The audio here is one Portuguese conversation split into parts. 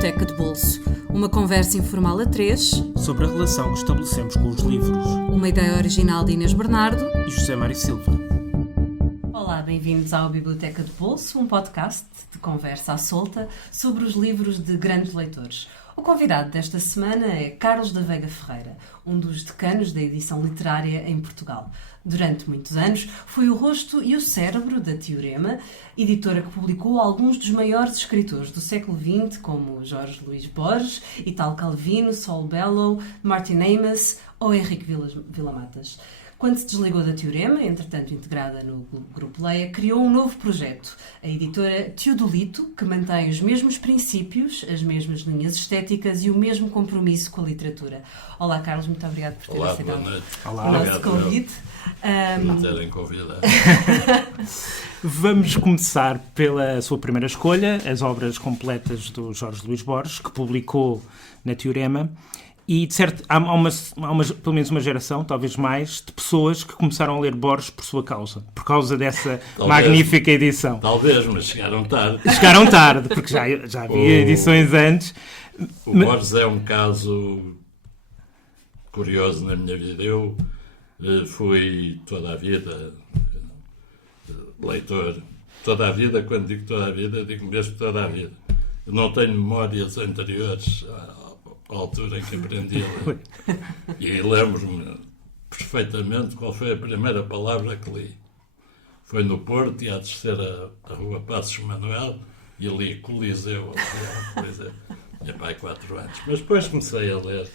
Biblioteca de Bolso. Uma conversa informal a três sobre a relação que estabelecemos com os livros. Uma ideia original de Inês Bernardo E José Mário Silva. Olá, bem-vindos ao Biblioteca de Bolso, um podcast de conversa à solta sobre os livros de grandes leitores. O convidado desta semana é Carlos da Veiga Ferreira, um dos decanos da edição literária em Portugal. Durante muitos anos foi o rosto e o cérebro da Teorema, editora que publicou alguns dos maiores escritores do século XX, como Jorge Luís Borges, Italo Calvino, Saul Bellow, Martin Amis ou Henrique Villamatas. Quando se desligou da Teorema, entretanto integrada no Grupo Leia, criou um novo projeto, a editora Teodolito, que mantém os mesmos princípios, as mesmas linhas estéticas e o mesmo compromisso com a literatura. Olá, Carlos, muito obrigado por ter aceitado o nosso convite. Por me terem convidado. Vamos começar pela sua primeira escolha, as obras completas do Jorge Luís Borges, que publicou na Teorema. E, de certo, há pelo menos uma geração, talvez mais, de pessoas que começaram a ler Borges por sua causa. Por causa dessa magnífica edição. Talvez, mas chegaram tarde. Chegaram tarde, porque já havia edições antes. O Borges é um caso curioso na minha vida. Eu fui toda a vida leitor. Toda a vida, quando digo toda a vida, digo mesmo toda a vida. Eu não tenho memórias anteriores à altura em que aprendi a ler. E lembro-me perfeitamente qual foi a primeira palavra que li. Foi no Porto, ia descer a rua Passos Manuel, e li Coliseu. Tinha pai 4 anos. Mas depois comecei a ler.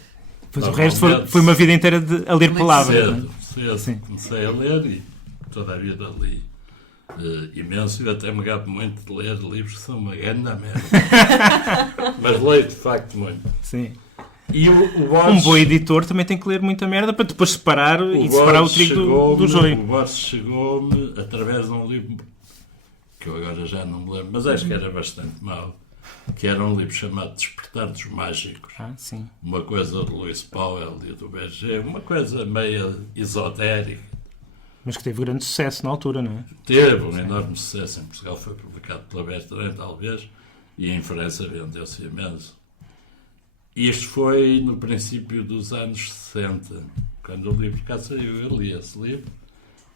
Pois o resto foi uma vida inteira a ler palavras. Cedo. Comecei a ler e toda a vida li imenso. Eu até me gabo muito de ler livros que são uma grande merda. Mas leio de facto muito. Sim. E o Borges, um bom editor também tem que ler muita merda para depois separar o trigo do joio. O Borges chegou-me através de um livro que eu agora já não me lembro, mas acho que era bastante mau, que era um livro chamado Despertar dos Mágicos. Sim. Uma coisa do Lewis Powell e do Berger, uma coisa meio esotérica. Mas que teve grande sucesso na altura, não é? Teve um enorme sucesso em Portugal, foi publicado pela Bertrand, talvez, e em França vendeu-se imenso. Isto foi no princípio dos anos 60, quando o livro cá saiu. Eu li esse livro,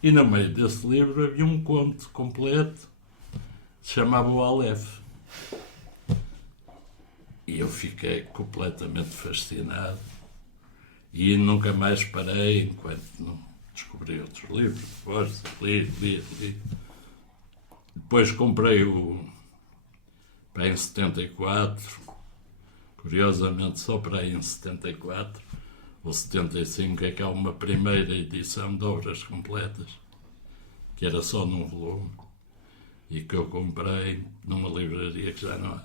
e no meio desse livro havia um conto completo, que se chamava O Aleph. E eu fiquei completamente fascinado, e nunca mais parei enquanto não descobri outros livros. Depois li. Depois comprei em 74, curiosamente só para aí em 74 ou 75 é que há uma primeira edição de obras completas, que era só num volume, e que eu comprei numa livraria que já não há,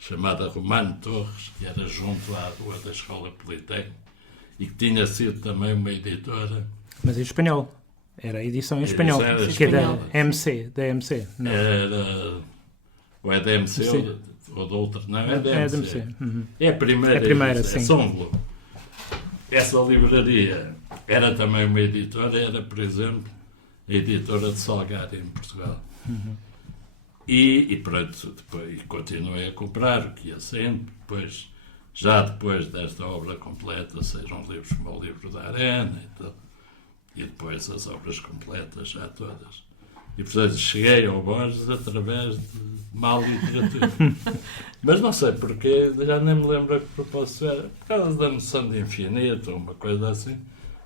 chamada Romano Torres, que era junto à rua da Escola Politécnica, e que tinha sido também uma editora. Mas em espanhol. Era a edição em espanhol. Que é da MC. Não. Ou é da MC ou da outra. Não, é da MC. Uhum. É a primeira sim. É só um volume. Essa livraria era também uma editora, era, por exemplo, a editora de Salgado em Portugal. Uhum. E pronto, depois continuei a comprar o que ia sendo. Depois desta obra completa, sejam livros como o livro da Arena e tudo. E depois as obras completas já todas. E portanto cheguei ao Borges através de má literatura. Mas não sei porquê, já nem me lembro a que propósito era. Por causa da noção de infinito ou uma coisa assim,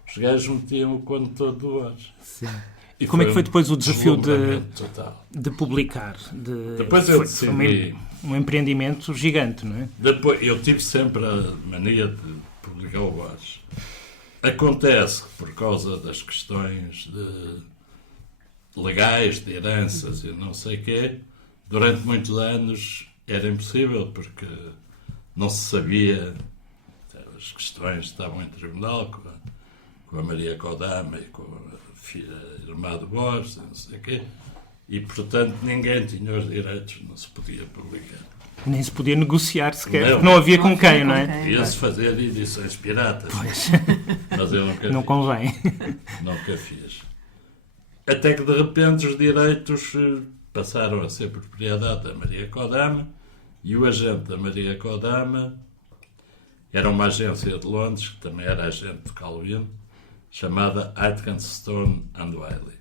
os gajos metiam o conto todo do Borges. Sim. E como é que foi depois o desafio de publicar? Depois eu decidi. Um empreendimento gigante, não é? Depois, eu tive sempre a mania de publicar o Borges. Acontece que por causa das questões legais, de heranças e não sei o quê, durante muitos anos era impossível, porque não se sabia, as questões estavam em tribunal com a Maria Kodama e com a irmã do Borges, não sei o quê, e portanto ninguém tinha os direitos, não se podia publicar. Nem se podia negociar sequer, porque não havia com quem, não é? Ia-se fazer edições piratas. Pois. Mas eu nunca fiz. Não convém. Nunca fiz. Até que de repente os direitos passaram a ser propriedade da Maria Kodama E o agente da Maria Kodama era uma agência de Londres, que também era agente de Calvino, chamada Atkinson and Wiley.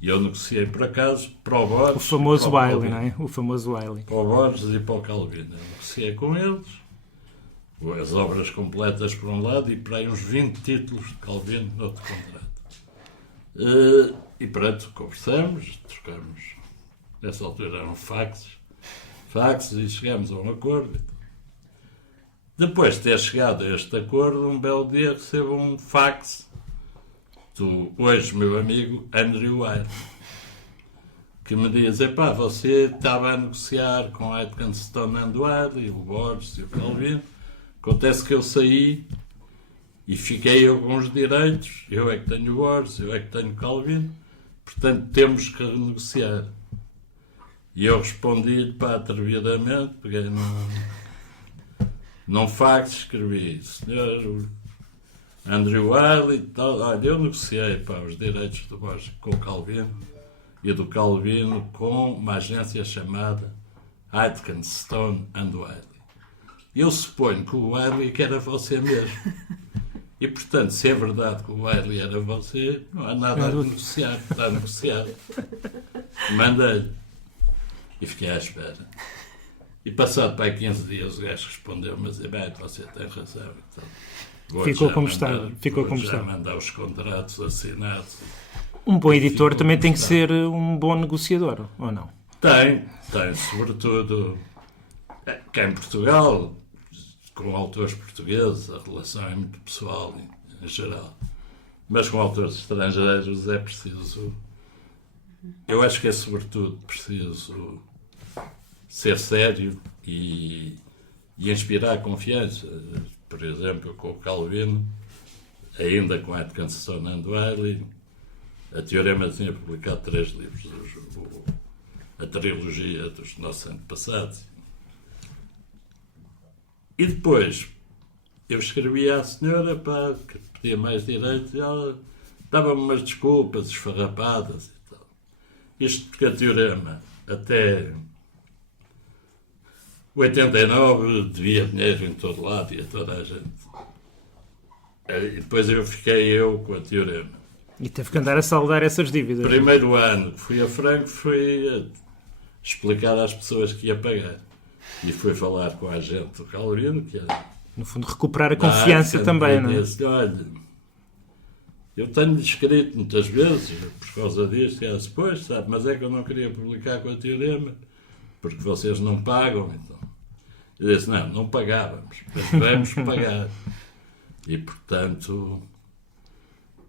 E eu negociei, por acaso, para o Borges... O famoso Wiley, não é? O famoso Wiley. Para o Borges e para o Calvino. Eu negociei com eles as obras completas por um lado e para aí uns 20 títulos de Calvino no outro contrato. E pronto, conversamos, trocamos. Nessa altura eram faxes e chegámos a um acordo. Depois de ter chegado a este acordo, um belo dia recebo um fax do hoje meu amigo Andrew Wiley, que me diz: epá, você estava a negociar com a Atkinson and Wiley, o Borges e o Calvino. Acontece que eu saí e fiquei eu com os direitos. Eu é que tenho o Borges, eu é que tenho o Calvino. Portanto, temos que renegociar. E eu respondi-lhe, atrevidamente, peguei num fax, escrevi: senhor Andrew Wiley, tal, olha, eu negociei os direitos do Borges com o Calvino e do Calvino com uma agência chamada Atkinson and Wiley. Eu suponho que o Wiley que era você mesmo. E, portanto, se é verdade que o Wiley era você, não há nada a negociar. Está negociado. Mandei-lhe. E fiquei à espera. E passado para aí 15 dias o gajo respondeu-me a dizer: bem, você tem razão. Então, ficou como estava. Ficou como estava. Mandar os contratos assinados. Um bom editor também tem que ser um bom negociador, ou não? Tem, sobretudo cá em Portugal, com autores portugueses, a relação é muito pessoal em geral. Mas com autores estrangeiros é preciso... Eu acho que é sobretudo preciso ser sério e inspirar confiança. Por exemplo, com o Calvino, ainda com a Atkinson and Wiley, a Teorema tinha publicado 3 livros, a trilogia dos nossos antepassados. E depois eu escrevi à senhora que pedia mais direitos e ela dava-me umas desculpas esfarrapadas e tal. Isto porque a Teorema até 89 devia dinheiro em todo lado e a toda a gente. E depois fiquei com a Teorema. E teve que andar a saldar essas dívidas. O primeiro ano que fui a Franco foi explicar às pessoas que ia pagar. E fui falar com a agente do Calvino, que era... No fundo, recuperar a confiança também, não é? Disse: olha, eu tenho-lhe escrito muitas vezes, por causa disto, e ela disse: pois, sabe, mas é que eu não queria publicar com a Teorema, porque vocês não pagam, então. Eu disse: não pagávamos, mas vamos pagar. E, portanto,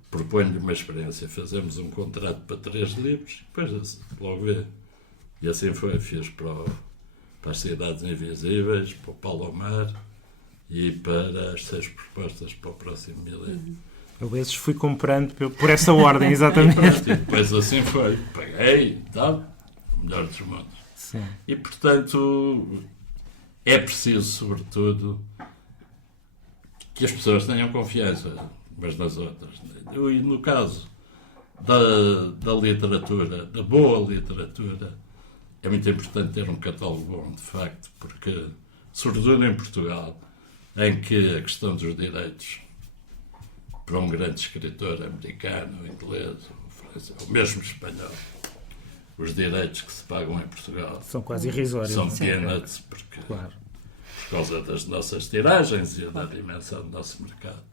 proponho-lhe uma experiência. Fazemos um contrato para 3 livros, depois logo vê. E assim foi, fiz para as Cidades Invisíveis, para o Palomar e para as 6 propostas para o próximo milénio. Eu esses fui comprando por essa ordem, exatamente. E depois assim foi. Paguei e tal, o melhor dos mundos. Sim. E, portanto, é preciso, sobretudo, que as pessoas tenham confiança umas nas outras. E no caso da literatura, da boa literatura, é muito importante ter um catálogo bom, de facto, porque, sobretudo em Portugal, em que a questão dos direitos para um grande escritor americano, inglês, ou francês, ou mesmo espanhol, os direitos que se pagam em Portugal são quase irrisórios. São peanuts, porque, claro, por causa das nossas tiragens e da dimensão do nosso mercado,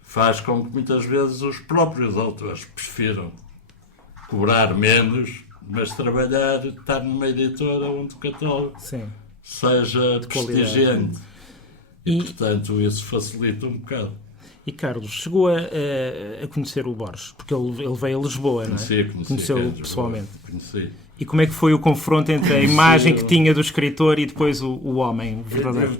faz com que muitas vezes os próprios autores prefiram cobrar menos, mas estar numa editora onde o catálogo seja prestigiante. E, portanto, isso facilita um bocado. E Carlos, chegou a conhecer o Borges? Porque ele veio a Lisboa, não é? Conheceu pessoalmente. Conheci. E como é que foi o confronto entre a imagem que tinha do escritor e depois o homem verdadeiro?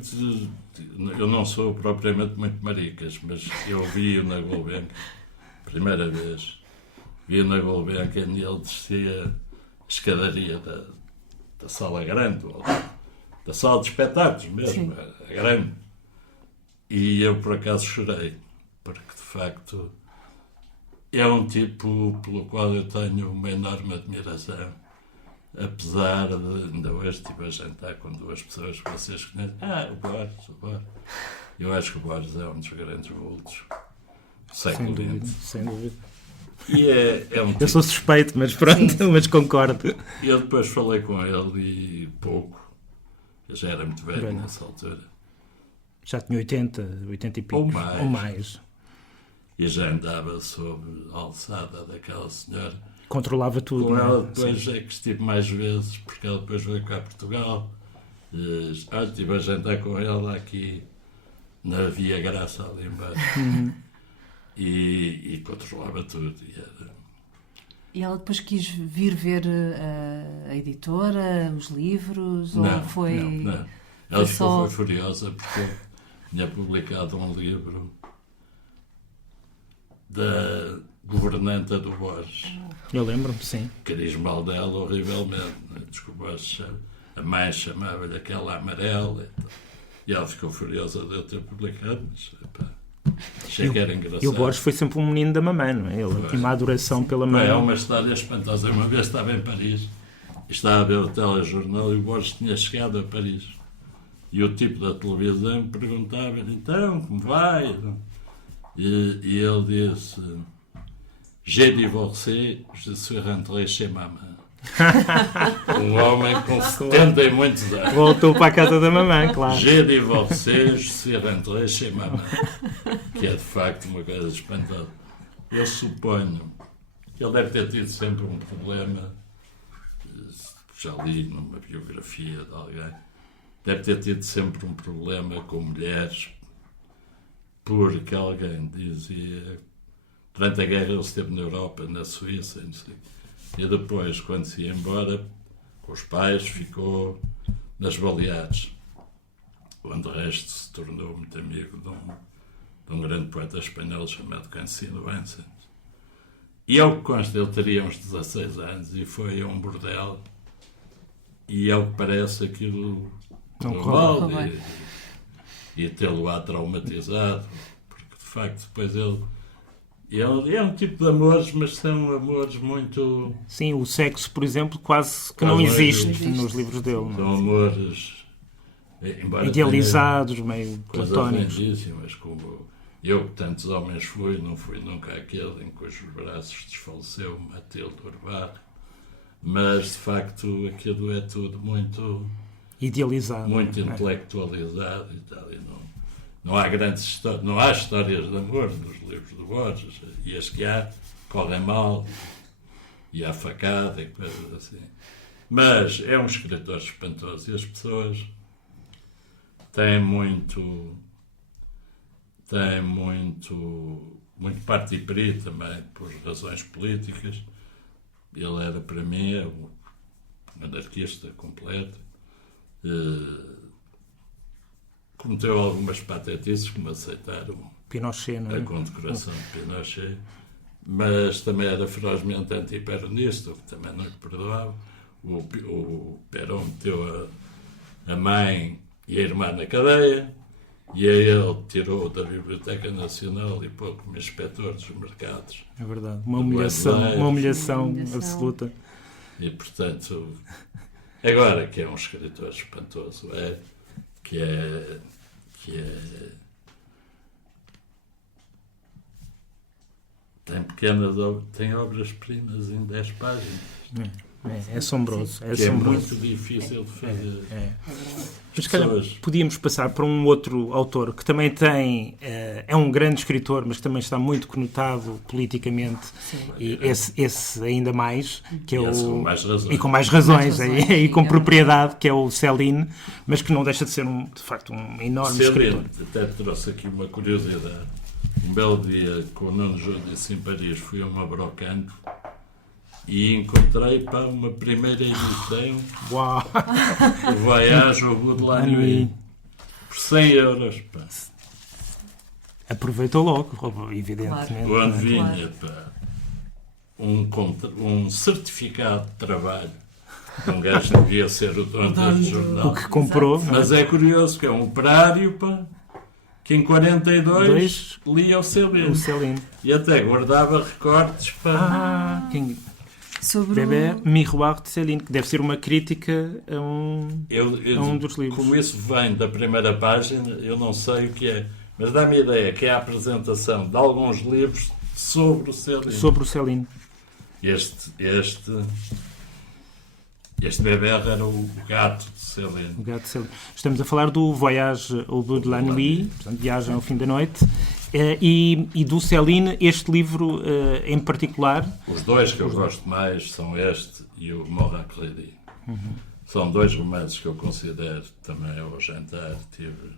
Eu não sou propriamente muito maricas, mas eu vi-o na Gulbenkian, primeira vez. Vi-o na Gulbenkian e ele descia a escadaria da sala grande, ou da sala de espetáculos mesmo, a grande. E eu, por acaso, chorei, porque, de facto, é um tipo pelo qual eu tenho uma enorme admiração. apesar de, ainda hoje estive a jantar com duas pessoas que vocês conhecem. O Borges. Eu acho que o Borges é um dos grandes vultos do século XX. Sem dúvida. E é um tipo... Eu sou suspeito, mas pronto, Sim. mas concordo. Eu depois falei com ele e pouco. Eu já era muito velho Bem, nessa altura. Já tinha 80 e pico. Ou mais. Ou mais. E já andava sob a alçada daquela senhora. Controlava tudo. Com não é? ela depois Sim. é que estive mais vezes, porque ela depois veio cá a Portugal. Estive a jantar com ela aqui na Via Graça, ali embaixo. E controlava tudo. E ela depois quis vir ver a editora, os livros, ou foi... Não. Ela só... foi furiosa porque eu tinha publicado um livro da governanta do Borges. Eu lembro-me, sim. Que diz mal dela horrivelmente. Desculpa, a mãe chamava-lhe aquela amarela. E ela ficou furiosa de eu ter publicado, mas achei que era engraçado. E o Borges foi sempre um menino da mamãe, não é? Ele tinha uma adoração pela mãe. É uma história espantosa. Uma vez estava em Paris e estava a ver o telejornal e o Borges tinha chegado a Paris. E o tipo da televisão perguntava-lhe, então, como vai? E ele disse, j'ai divorcé, je suis rentré chez maman. Um homem com 70 e muitos anos. Voltou para a casa da mamãe, claro. J'ai divorcé, je suis rentré chez maman. Que é de facto uma coisa espantosa. Eu suponho que ele deve ter tido sempre um problema, já li numa biografia de alguém, deve ter tido sempre um problema com mulheres, porque alguém dizia, durante a guerra ele esteve na Europa, na Suíça, não sei. E depois, quando se ia embora, com os pais, ficou nas Baleares, onde o resto se tornou muito amigo de um grande poeta espanhol chamado Cansino Vincent. E ao que consta, ele teria uns 16 anos e foi a um bordel, e ao que parece aquilo Não normal corre bem. e tê-lo-á traumatizado, porque de facto depois ele é um tipo de amores, mas são amores muito... Sim, o sexo, por exemplo, quase que não existe nos livros dele. São Não é? amores... embora Idealizados, meio coisas platónicos. lindíssimas, como eu, que tantos homens fui, não fui nunca aquele em cujos braços desfaleceu Matilde Urbar, mas de facto aquilo é tudo muito Idealizado. muito não é? intelectualizado e tal, e não há grandes histórias, não há histórias de amor nos livros do Borges, e as que há correm mal, e há facada e coisas assim. Mas é um escritor espantoso, e as pessoas têm muito parte e peri também, por razões políticas. Ele era, para mim, um anarquista completo. Cometeu algumas patetices, como aceitaram Pinochet, não é? a condecoração de Pinochet, mas também era ferozmente anti-peronista, o que também não lhe perdoava. O Perón meteu a mãe e a irmã na cadeia, e a ele tirou da Biblioteca Nacional e pôs como inspetor dos mercados. É verdade. Uma humilhação absoluta. E, portanto, agora que é um escritor espantoso, tem obras-primas em 10 páginas. É assombroso. É Que é assombroso. muito difícil de fazer. Mas se calhar pessoas. podíamos passar para um outro autor que também tem, é um grande escritor, mas que também está muito conotado politicamente, e esse ainda mais, que é E esse o... com mais razões. E com mais razões, razões, e com sim, propriedade, que é o Céline, mas que não deixa de ser, de facto, um enorme escritor. Até trouxe aqui uma curiosidade. Um belo dia, com o Nuno Judice em Paris, fui a uma brocante e encontrei para uma primeira edição Uau! o Voyage au bout de la nuit por 100 euros. Pá. Aproveitou logo, evidentemente. Onde não é? vinha um certificado de trabalho de um gajo que devia ser o dono deste jornal. O que comprou, não é? Mas é curioso que é um operário, pá, que em 42 lia o seu livro. O Céline. E até guardava recortes para... sobre Bébé Miroir de Céline, que deve ser uma crítica a um dos livros. Como isso vem da primeira página, eu não sei o que é, mas dá-me a ideia que é a apresentação de alguns livros sobre o Céline. Sobre o Céline. Este bebê era o gato de Céline. O gato de Céline. Estamos a falar do Voyage au bout de la nuit, portanto, Viagem ao fim da noite, e do Céline, este livro em particular. Os dois que eu gosto mais são este e o Mort à Crédit. São dois romances que eu considero também ao jantar. Tive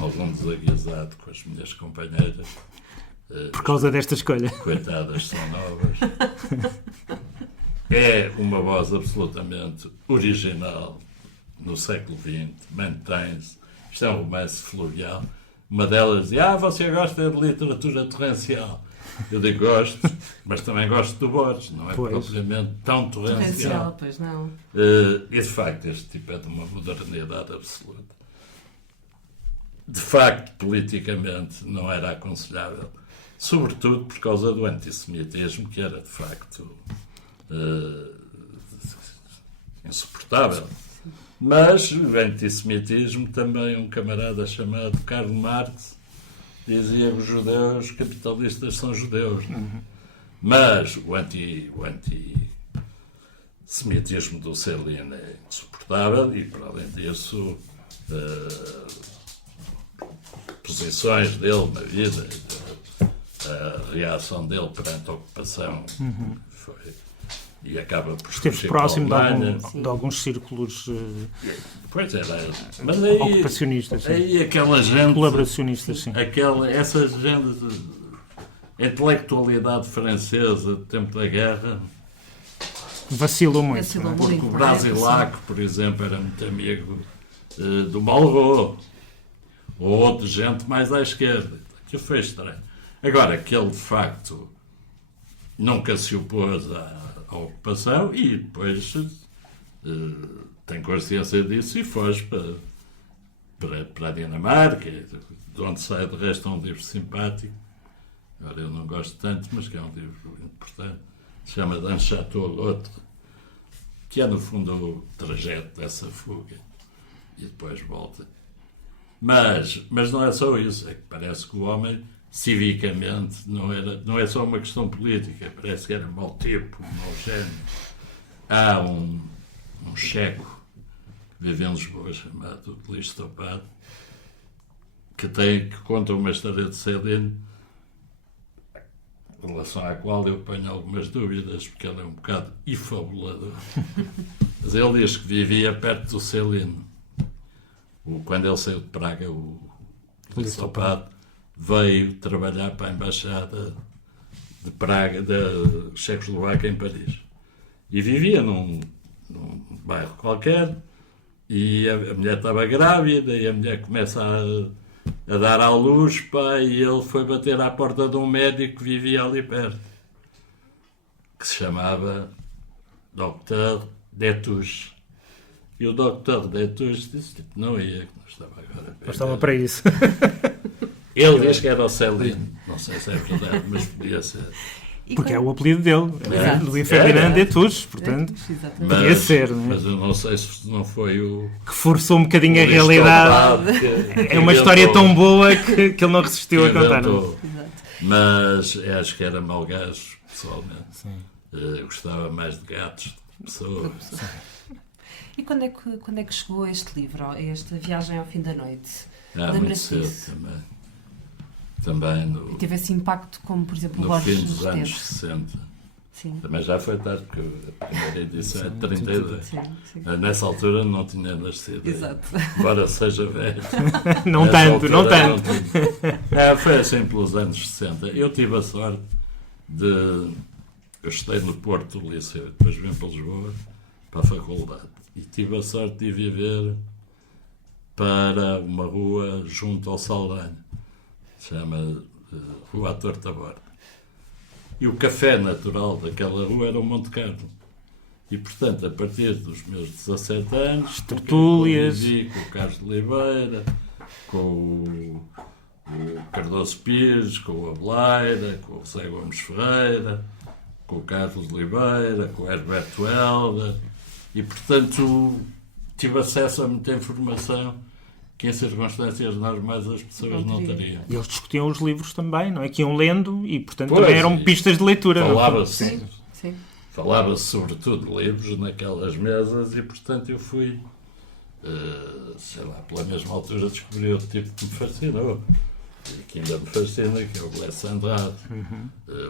algum desaguisado com as minhas companheiras. Por causa desta escolha. Coitadas, são novas. É uma voz absolutamente original no século XX, mantém-se. Isto é um romance fluvial. Uma delas diz, você gosta de literatura torrencial. Eu digo, gosto, mas também gosto do Borges, não é propriamente tão torrencial. Pois não. E de facto, este tipo é de uma modernidade absoluta. De facto, politicamente, não era aconselhável. Sobretudo por causa do antissemitismo, que era de facto insuportável. Mas o antissemitismo também, um camarada chamado Karl Marx dizia que os judeus capitalistas são judeus. Mas o antissemitismo do Céline é insuportável e, para além disso, posições dele na vida, a reação dele perante a ocupação foi, e acaba por esteve próximo de alguns círculos pois era, mas aí, ocupacionistas, aí aquela gente, colaboracionistas, sim. Essa gente, a intelectualidade francesa do tempo da guerra vacilou muito, não é? Porque o Brasilac, por exemplo, era muito amigo do Malraux ou outra gente mais à esquerda, que foi estranho. Agora, que ele de facto nunca se opôs à ocupação e depois tem consciência disso e foge para a Dinamarca, de onde sai de resto um livro simpático. Agora eu não gosto tanto, mas que é um livro importante, se chama D'un Château à l'autre, que é no fundo o trajeto dessa fuga e depois volta. Mas não é só isso, é que parece que o homem civicamente não é só uma questão política, parece que era mau tipo, mau gênio. Há um checo que vive em Lisboa chamado Listopado que conta uma história de Céline em relação à qual eu ponho algumas dúvidas porque ele é um bocado infabulador. Mas ele diz que vivia perto do Céline. Quando ele saiu de Praga, o Listopado veio trabalhar para a Embaixada de Praga, da Checoslováquia, em Paris. E vivia num bairro qualquer, e a mulher estava grávida, e a mulher começa a dar à luz, e ele foi bater à porta de um médico que vivia ali perto, que se chamava Dr. Destouches. E o Dr. Destouches disse, não ia, que não estava agora. Não estava para isso. Ele diz que era o Céline, não sei se é verdade, mas podia ser. Porque é o apelido dele, Louis Ferdinand Destouches, portanto, podia ser. Não é? Mas eu não sei se não foi o... Que forçou um bocadinho a realidade. É uma história tão boa que ele não resistiu a contar. Não? Mas acho que era mau gajo, pessoalmente. Gostava mais de gatos, de pessoas. E quando é que chegou este livro, esta Viagem ao Fim da Noite? Muito cedo também e teve esse impacto como, por exemplo, no fim dos anos 60. Sim. Também já foi tarde, porque a primeira edição é de 32. Sim. Nessa altura não tinha nascido. Exato. Embora seja velho. Não tanto. Foi assim pelos anos 60. Eu tive a sorte de... Eu estudei no Porto do Liceu, depois vim para Lisboa, para a faculdade. E tive a sorte de viver para uma rua junto ao Saldanha. Se chama Rua à Torta Borda. E o café natural daquela rua era o Monte Carlo. E, portanto, a partir dos meus 17 anos, tertúlias, com o Carlos de Oliveira, com o Cardoso Pires, com o Abeleira, com o José Gomes Ferreira, com o Carlos Oliveira, com o Herberto Helder, e, portanto, tive acesso a muita informação que em circunstâncias normais as pessoas não teriam. E eles discutiam os livros também, não é? Que iam lendo e, portanto, Pois, também eram pistas de leitura. Falava-se, Sim. falava-se sobretudo de livros naquelas mesas e, portanto, eu fui, sei lá, pela mesma altura descobri outro tipo que me fascinou. E que ainda me fascina, que é o Bless Andrade.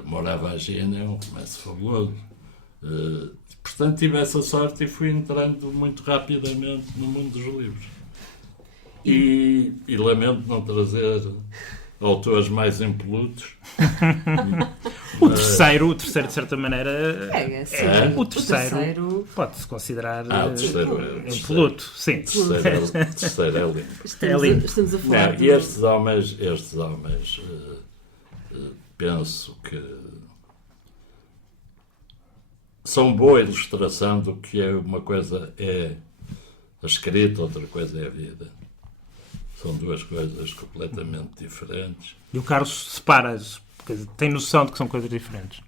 Mora à Vagina, é um romance fabuloso. Portanto, tive essa sorte e fui entrando muito rapidamente no mundo dos livros. E lamento não trazer autores mais impolutos. O terceiro, de certa maneira, o terceiro pode-se considerar o terceiro é impoluto. Sim. O terceiro é limpo. É limpo. Estamos a falar Não, e estes homens penso que são boa ilustração do que é uma coisa é a escrita, outra coisa é a vida. São duas coisas completamente diferentes. E o Carlos separa-as, tem noção de que são coisas diferentes.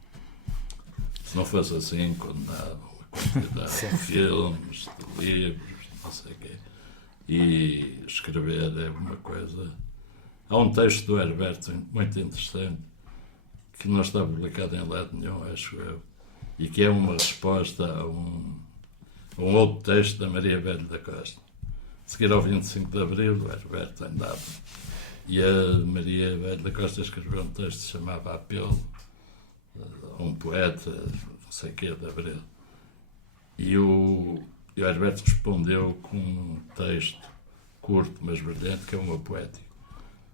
Se não fosse assim, condenava uma quantidade de filmes, de livros, não sei o quê. E escrever é uma coisa... Há um texto do Herberto muito interessante que não está publicado em lado nenhum, acho eu, e que é uma resposta a um outro texto da Maria Velho da Costa. A seguir ao 25 de Abril, o Herberto andava. E a Maria Velho da Costa escreveu um texto que se chamava Apelo a um poeta, não sei o quê, de Abril. E o Herberto respondeu com um texto curto, mas brilhante, que é uma poética.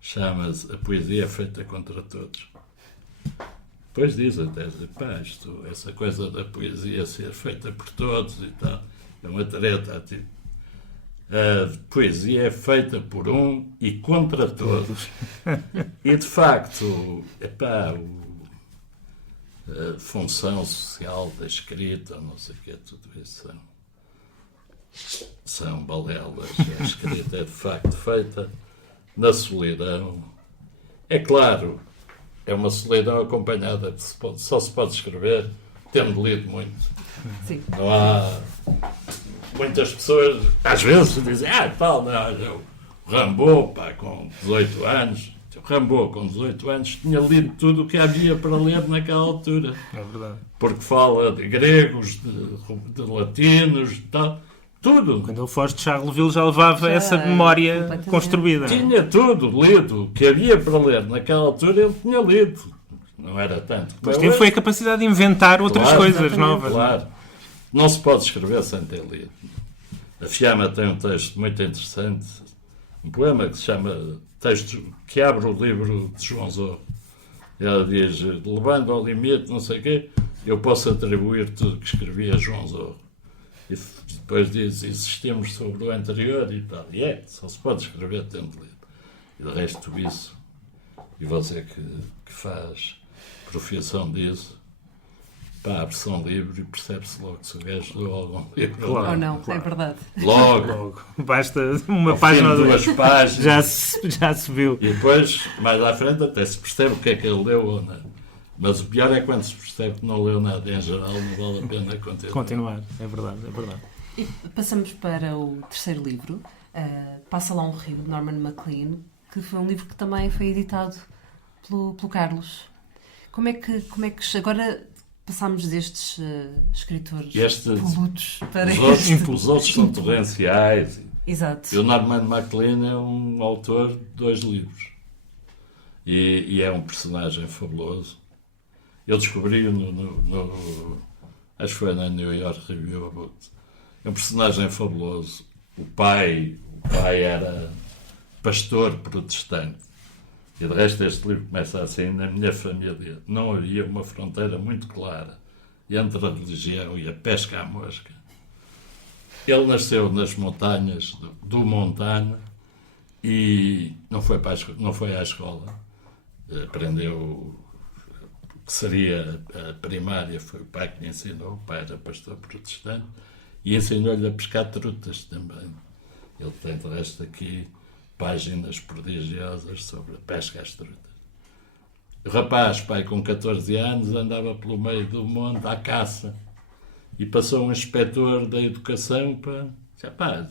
Chama-se A Poesia é Feita contra Todos. Depois diz até, essa coisa da poesia ser feita por todos e tal, é uma treta, tipo. A poesia é feita por um e contra todos. E, de facto, a função social da escrita, não sei o que, tudo isso são balelas. A escrita é, de facto, feita na solidão. É claro, é uma solidão acompanhada, só se pode escrever tendo lido muito. Sim. Não há... Muitas pessoas, às vezes, dizem, o Rambo, com 18 anos, o Rambo, com 18 anos, tinha lido tudo o que havia para ler naquela altura. É verdade. Porque fala de gregos, de latinos, de tal, tudo. Quando ele fosse de Charleville já levava essa memória construída. Tinha tudo lido, o que havia para ler naquela altura, ele tinha lido. Não era tanto. Mas teve foi a capacidade de inventar outras coisas novas. Claro. Não se pode escrever sem ter lido. A Fiamma tem um texto muito interessante, um poema que se chama texto que abre o livro de João Zorro. Ela diz, levando ao limite, não sei o quê, eu posso atribuir tudo que escrevi a João Zorro. E depois diz, insistimos sobre o anterior e tal. E só se pode escrever tendo lido. E de resto isso, e você que faz profissão disso, abre-se um livro e percebe-se logo se o gajo leu algum livro. Claro, ou não, claro. é verdade. Logo. Basta uma página ou duas páginas. Já se viu. E depois, mais à frente, até se percebe o que é que ele leu ou não. Mas o pior é quando se percebe que não leu nada em geral, não vale a pena continuar. É verdade, é verdade. E passamos para o terceiro livro, Passa lá um Rio, de Norman Maclean, que foi um livro que também foi editado pelo Carlos. Como é que agora passámos destes escritores impolutos para os outros são torrenciais. Exato. E o Norman Maclean é um autor de 2 livros. E é um personagem fabuloso. Eu descobri-o acho que foi na New York Review of Books. É um personagem fabuloso. O pai era pastor protestante. E de resto este livro começa assim, na minha família não havia uma fronteira muito clara entre a religião e a pesca à mosca. Ele nasceu nas montanhas do Montana e não foi à escola. Aprendeu o que seria a primária, foi o pai que lhe ensinou, o pai era pastor protestante, e ensinou-lhe a pescar trutas também. Ele tem de resto aqui páginas prodigiosas sobre a pesca às trutas. O rapaz, pai, com 14 anos, andava pelo meio do monte à caça. E passou um inspetor da educação para... Rapaz,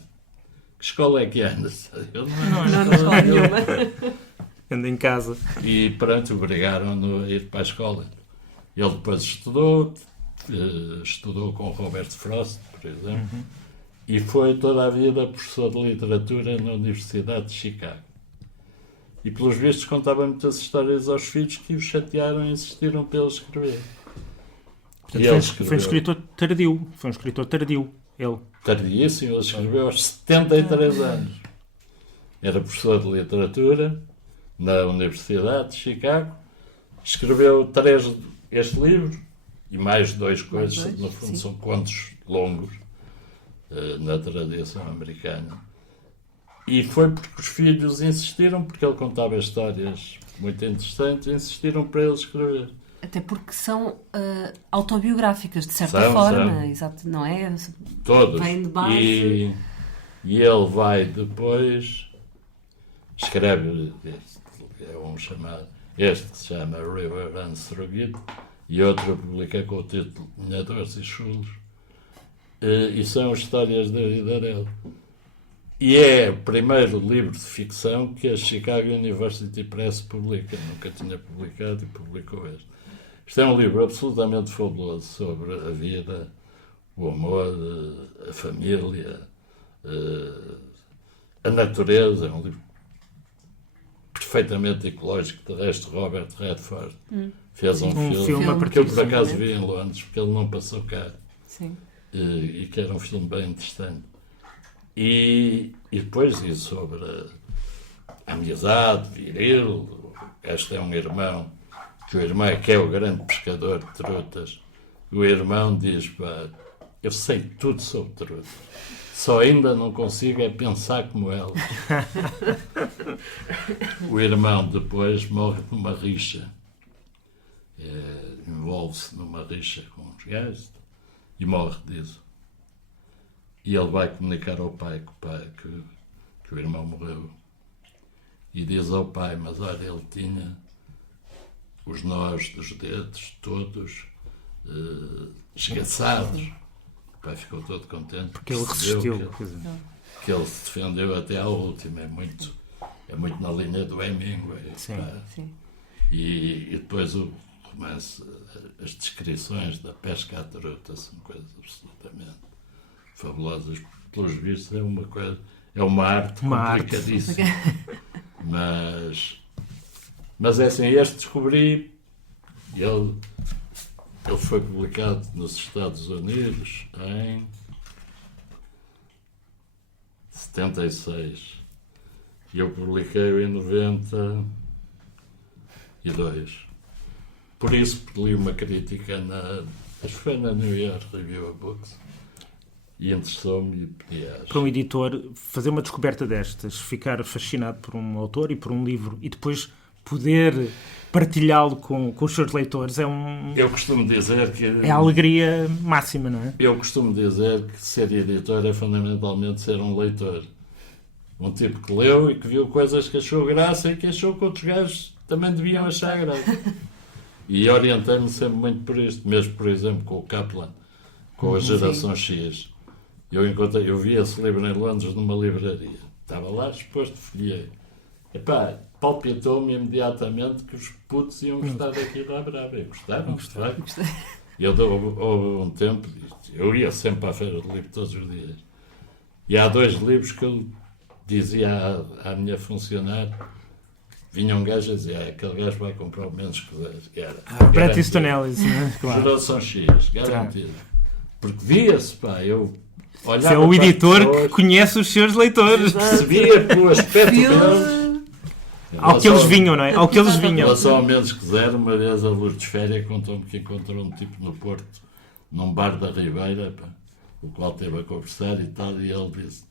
que escola é que andas? Eu Não ando escola nenhuma. Anda em casa. E pronto, obrigaram-no a ir para a escola. Ele depois estudou com Robert Frost, por exemplo, e foi toda a vida professor de literatura na Universidade de Chicago. E pelos vistos contava muitas histórias aos filhos que o chatearam e insistiram para ele escrever. Portanto, foi um escritor tardio. Foi um escritor tardio, ele. Tardíssimo, ele escreveu aos 73 anos. Era professor de literatura na Universidade de Chicago. Escreveu 3 este livro e mais 2 coisas, no fundo são contos longos na tradição americana. E foi porque os filhos insistiram, porque ele contava histórias muito interessantes, insistiram para ele escrever. Até porque são autobiográficas, de certa forma, exato, não é? Todos. Vem de base. E ele vai depois, escreve, este que se chama River Runs Through It, e outro eu publiquei com o título Minhadores e Chulos, e são histórias da vida dele. E é o primeiro livro de ficção que a Chicago University Press publica. Nunca tinha publicado e publicou este. Isto é um livro absolutamente fabuloso sobre a vida, o amor, a família, a natureza. É um livro perfeitamente ecológico. De resto, Robert Redford fez um filme que eu por acaso vi em Londres, porque ele não passou cá. Sim. E que era um filme bem interessante. E depois diz sobre a amizade viril. Este é um irmão, que o irmão é que é o grande pescador de trutas. O irmão diz, pá, eu sei tudo sobre trutas, só ainda não consigo é pensar como elas. O irmão depois morre numa rixa, envolve-se numa rixa com uns gajos e morre disso. E ele vai comunicar ao pai que o irmão morreu. E diz ao pai, mas olha, ele tinha os nós dos dedos todos esgaçados. O pai ficou todo contente. Porque ele resistiu. Que ele se defendeu até à última. É muito na linha do Hemingway. Sim. Sim. E depois o romance, as descrições da pesca à truta são coisas absolutamente fabulosas. Pelos vistos é uma arte complicadíssima. Mas é assim, este descobri, ele foi publicado nos Estados Unidos em 76 e eu publiquei-o em 92. Por isso li uma crítica acho que foi na New York Review of Books e interessou-me e pedi para um editor fazer uma descoberta destas, ficar fascinado por um autor e por um livro e depois poder partilhá-lo com os seus leitores eu costumo dizer que é a alegria máxima, não é? Eu costumo dizer que ser editor é fundamentalmente ser um leitor. Um tipo que leu e que viu coisas que achou graça e que achou que outros gajos também deviam achar graça. E orientei-me sempre muito por isto, mesmo, por exemplo, com o Kaplan, com a Geração X. Eu vi esse livro em Londres numa livraria. Estava lá exposto, folhei. Epá, palpitou-me imediatamente que os putos iam gostar daquilo à brava. E gostaram. Houve um tempo, eu ia sempre à feira de livro todos os dias. E há 2 livros que eu dizia à minha funcionária, vinha um gajo a dizer, aquele gajo vai comprar o menos que der. Practice to Analysis, não é? Claro. Geração X, garantido. Porque via-se, pá, eu olhava. Você é o editor que conhece os seus leitores. Se via pelo aspecto deles. Ao que eles vinham, não é? Ao que eles vinham. Em relação ao menos que zero, uma vez a Lourdes Féria contou-me que encontrou um tipo no Porto, num bar da Ribeira, pá, o qual esteve a conversar e tal, e ele disse,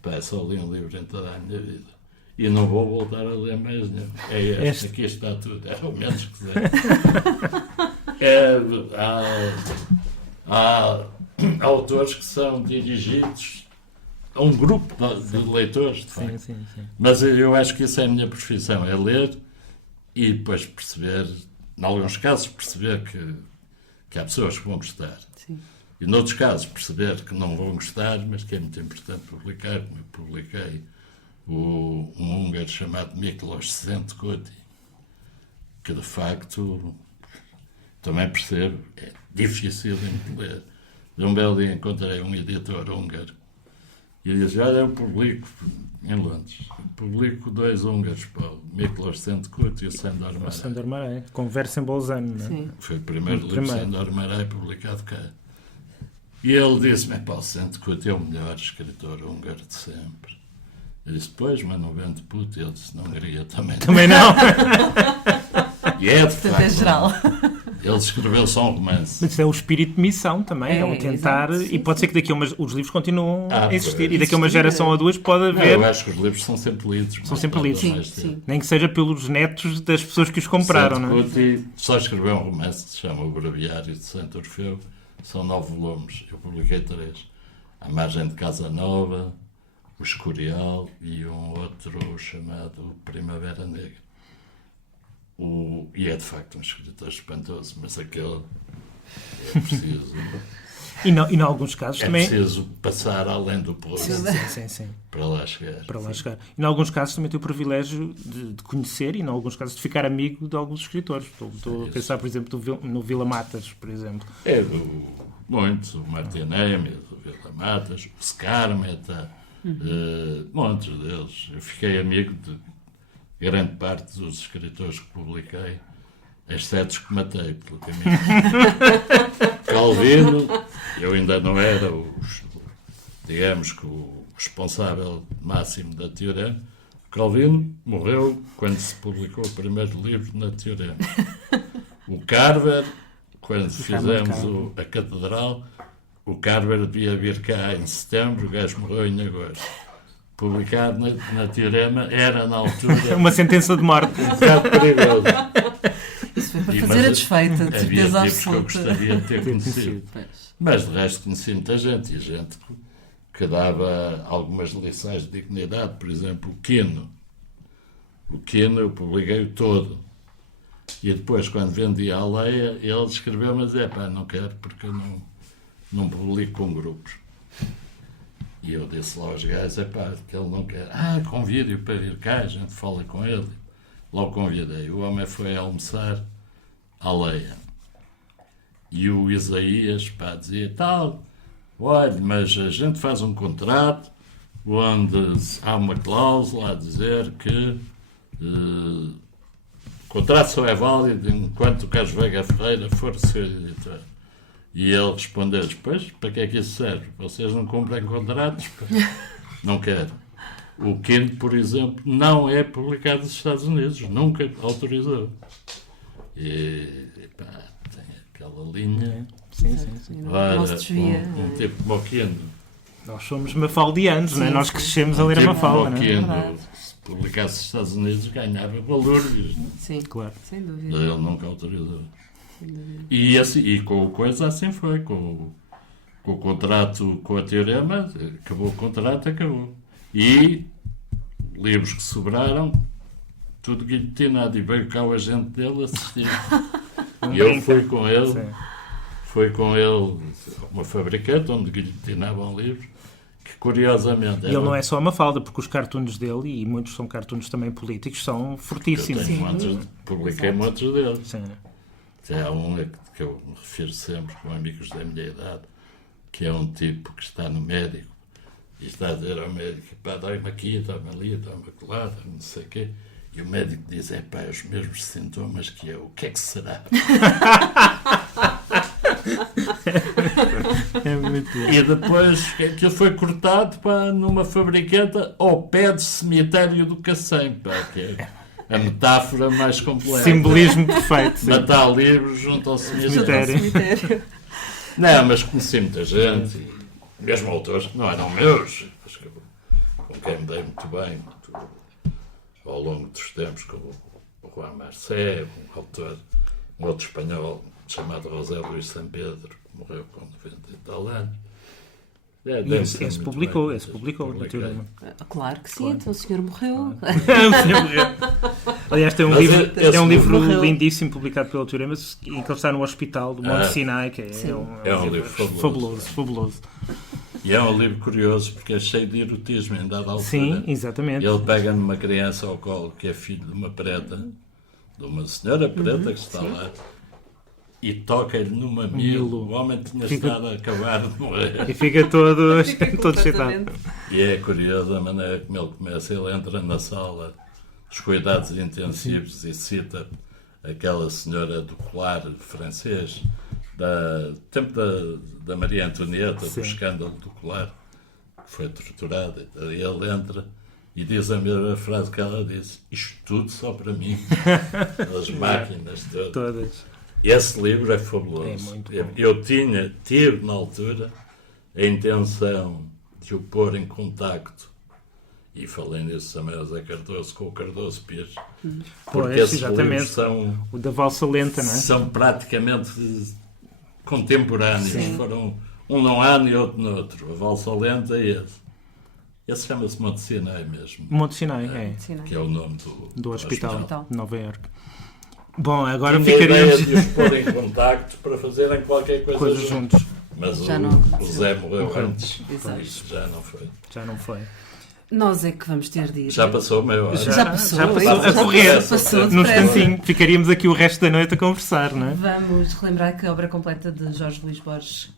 pá, só li um livro em toda a minha vida. E não vou voltar a ler mais nenhum. É este, aqui está tudo. É o menos que zero. Há autores que são dirigidos a um grupo de leitores, de facto. Sim. Mas eu acho que isso é a minha profissão, é ler e depois perceber, em alguns casos, perceber que há pessoas que vão gostar. Sim. E noutros casos, perceber que não vão gostar, mas que é muito importante publicar, como eu publiquei um húngaro chamado Miklós Szentkötő, que de facto também percebo, é difícil de ler. De um belo dia encontrei um editor húngaro e ele disse: olha, eu publico em Londres, publico 2 húngaros, o Miklós Szentkötő e o Sándor Márai. Sándor Márai, Conversa em Bolzano, não é? Sim. Foi o primeiro livro de Sándor Márai publicado cá. E ele disse-me: pá, o Szentkötő é o melhor escritor húngaro de sempre. Eu disse: pois, mas não vende puto. Ele disse: não queria também. Também não. E é de Portanto, é geral. facto. Ele escreveu só um romance. Mas isso é o espírito de missão também, é o tentar, exato, sim, e pode ser que daqui a os livros continuam a existir, pois. e daqui a uma geração ou duas pode Não, haver, eu acho que os livros são sempre lidos. São sempre lidos. Sim, sim. nem que seja pelos netos das pessoas que os compraram, não é? Szentkötő só escreveu um romance que se chama O Breviário de Santo Orfeu. São 9 volumes. Eu publiquei 3. A Margem de Casa Nova, O Escorial e um outro chamado Primavera Negra. E é de facto um escritor espantoso, mas aquele é preciso, E em alguns casos é também... preciso passar além do poço Sim. para lá chegar. Para lá chegar. E em alguns casos também tenho o privilégio de conhecer e em alguns casos de ficar amigo de alguns escritores. Estou a pensar, por exemplo, no Vila Matas, por exemplo. É muitos, o Martin Emmett, o Vila Matas, o Scarmeta, muitos deles. Eu fiquei amigo de grande parte dos escritores que publiquei, exceto os que matei pelo caminho. Calvino, eu ainda não era digamos que o responsável máximo da Teorema. Calvino morreu quando se publicou o primeiro livro na Teorema. O Carver, quando fizemos a Catedral, o Carver devia vir cá em setembro, o gajo morreu em agosto. Publicado na Teorema era, na altura, Uma sentença de morte. um bocado perigoso. Isso foi para fazer a desfeita, de Havia certeza tipos que eu absoluta. gostaria de ter conhecido. Pois. Mas, de resto, conheci muita gente. E gente que dava algumas lições de dignidade. Por exemplo, o Quino. O Quino eu publiquei-o todo. E depois, quando vendi a Aleia, ele escreveu-me a dizer: pá, não quero porque eu não publico com grupos. E eu disse lá aos gajos: é pá, que ele não quer. Convide-o para vir cá, a gente fala com ele. Logo convidei. O homem foi almoçar à Leia. E o Isaías, pá, dizia: tal, olha, mas a gente faz um contrato onde há uma cláusula a dizer que o contrato só é válido enquanto o Carlos Veiga Ferreira for o seu editor. E ele respondeu: pois, para que é que isso serve? Vocês não cumprem contratos? Não quero. O Quino, por exemplo, não é publicado nos Estados Unidos. Nunca autorizou. E pá, tem aquela linha. Sim. Ora, Não se desvia. um tipo como o Quino. Nós somos mafaldianos, não é? Sim, Nós sim. crescemos a ler a Mafalda, não é? Quino, Verdade. se publicasse nos Estados Unidos, ganhava valores. Sim, Claro. sem dúvida. Ele nunca autorizou. Sem dúvida. E com o coisa assim foi. Com o contrato com a Teorema, acabou o contrato, acabou. E livros que sobraram, tudo guilhotinado. E veio cá o agente dele assistir. E eu fui com ele. Sim. Foi com ele uma fabricante onde guilhotinavam livros, que curiosamente... E ele não é só a Mafalda, porque os cartoons dele, e muitos são cartoons também políticos, são fortíssimos. Publiquei muitos deles. Sim. Há um que eu me refiro sempre com amigos da minha idade, que é um tipo que está no médico e está a dizer ao médico: pá, dói-me aqui, dói-me ali, dói-me acolá, dói-me não sei o quê. E o médico diz: é pá, os mesmos sintomas que eu, o que é que será? É muito bom. E depois aquilo foi cortado, pá, numa fabricanta ao pé do cemitério do Cacém, pá, que é a metáfora mais completa. Simbolismo perfeito. Sim. Matar livros junto ao cemitério. Cemitério. Não, mas conheci muita gente, e mesmo autores que não eram meus, mas com quem me dei muito bem ao longo dos tempos, como o Juan Marcé, um outro espanhol chamado José Luís San Pedro, que morreu com 90 e tal anos. Deve ser Esse muito publicou bem. na Teorema. Claro que sim, Claro. então o senhor morreu. Aliás, tem um Mas livro, esse é um livro morreu. lindíssimo publicado pelo Teorema em que ele está no hospital do Monte Ah. Sinai, que Sim. é um livro fabuloso, fabuloso. E é um livro curioso porque é cheio de erotismo em dada altura. Sim, exatamente. Ele pega numa criança ao colo que é filho de uma preta, de uma senhora preta que está lá, e toca-lhe no mamilo. O homem tinha estado a acabar de morrer. E fica todo, Fica todo excitado. completamente. E é curioso a maneira como ele começa. Ele entra na sala dos cuidados intensivos e cita aquela senhora do colar francês, do tempo da Maria Antonieta, Sim. do escândalo do colar, que foi torturada. E ele entra e diz a mesma frase que ela disse: isto tudo só para mim. As máquinas todas. Todas. Esse livro é fabuloso. É muito bom. Eu tive na altura a intenção de o pôr em contacto, e falei nisso também ao Zé Cardoso, com o Cardoso Pires, porque Pois, esses exatamente. livros são, O da valsa lenta, não é? são praticamente contemporâneos. Sim. Foram um num ano e outro no outro. A Valsa Lenta é esse. Esse chama-se Monte Sinai mesmo, Monte Sinai, é. Sim, não é? que é o nome Do hospital Hospital. de Nova Iorque. Bom, agora Tinha a ideia ficaríamos de os pôr em contacto para fazerem qualquer coisa coisas juntos. juntos. Mas Já o, não o aconteceu. Zé morreu Morreu. antes. Exato. Isso já não foi. Já não foi. Nós é que vamos ter de ir. Já passou meia hora. Já passou, já passou é? a correr. Já passou Num depressa. instantinho. Ficaríamos aqui o resto da noite a conversar, não é? Vamos relembrar que a obra completa de Jorge Luís Borges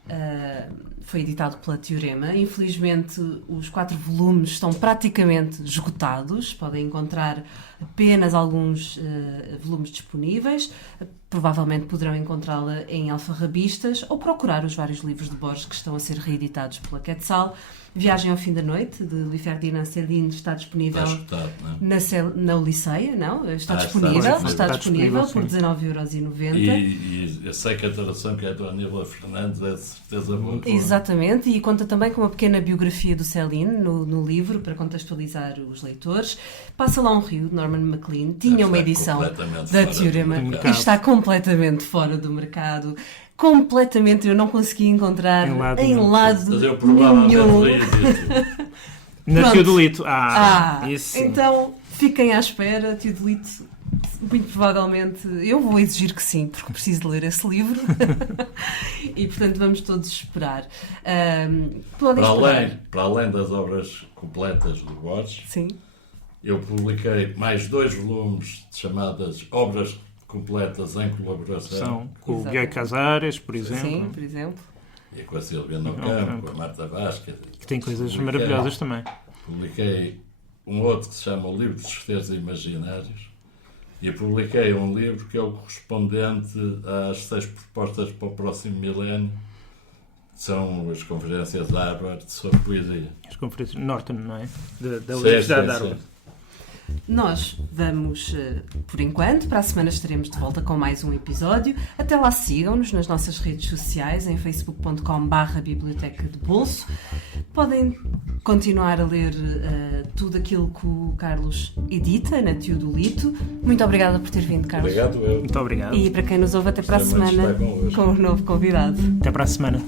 foi editado pela Teorema. Infelizmente, os 4 volumes estão praticamente esgotados. Podem encontrar apenas alguns volumes disponíveis. Provavelmente poderão encontrá-la em alfarrabistas ou procurar os vários livros de Borges que estão a ser reeditados pela Quetzal. Viagem ao Fim da Noite, de Louis Ferdinand Céline, está disponível Está escutado, não é? na Oliceia, não? Está Ah, disponível, está está disponível disponível, por sim. 19,90€. E eu sei que a tradução que é do Aníbal Fernandes é de certeza boa. Exatamente, e conta também com uma pequena biografia do Céline no livro, para contextualizar os leitores. Passa lá um rio, de Norman MacLean, tinha uma Está edição completamente da fora do Teorema mercado. e está completamente fora do mercado. Completamente, eu não consegui encontrar Em lado em nenhum. lado Mas eu provavelmente nenhum. reedito. Na Pronto. Teodolito. Isso sim. Então fiquem à espera, Teodolito. Muito provavelmente eu vou exigir que sim, porque preciso de ler esse livro e portanto vamos todos esperar. Podem esperar. Para além das obras completas do Borges, Sim. eu publiquei mais 2 volumes de chamadas obras completas em colaboração. São com o Exato. Bioy Casares, por exemplo, Sim, por exemplo. E com a Silvia No Campo, com a Marta Vasquez. que tem coisas Publiquei- maravilhosas também. Publiquei um outro que se chama O Livro dos Festejos Imaginários e publiquei um livro que é o correspondente às 6 propostas para o próximo milénio, que são as conferências da Harvard sobre poesia. As conferências Norton, não é? Da Sim, Universidade sim, de Harvard. sim. Nós vamos, por enquanto, para a semana estaremos de volta com mais um episódio. Até lá, sigam-nos nas nossas redes sociais, em facebook.com/biblioteca de bolso. Podem continuar a ler tudo aquilo que o Carlos edita na Teodolito. Muito obrigada por ter vindo, Carlos. Obrigado, eu. Muito obrigado. E para quem nos ouve, até para a Gostei muito de semana estar convosco. com um novo convidado. Até para a semana.